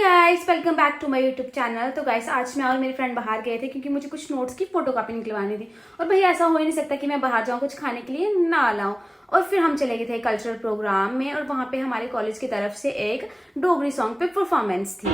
Guys, welcome back to my YouTube channel. तो guys, आज मैं और मेरी फ्रेंड बाहर गए थे क्योंकि मुझे कुछ नोट्स की फोटोकॉपी निकलवानी थी। और भाई ऐसा हो ही नहीं सकता कि मैं बाहर जाऊं कुछ खाने के लिए ना लाऊं। और फिर हम चले गए थे कल्चरल प्रोग्राम में और वहां पे हमारे कॉलेज की तरफ से एक डोगरी सॉन्ग पे परफॉर्मेंस थी।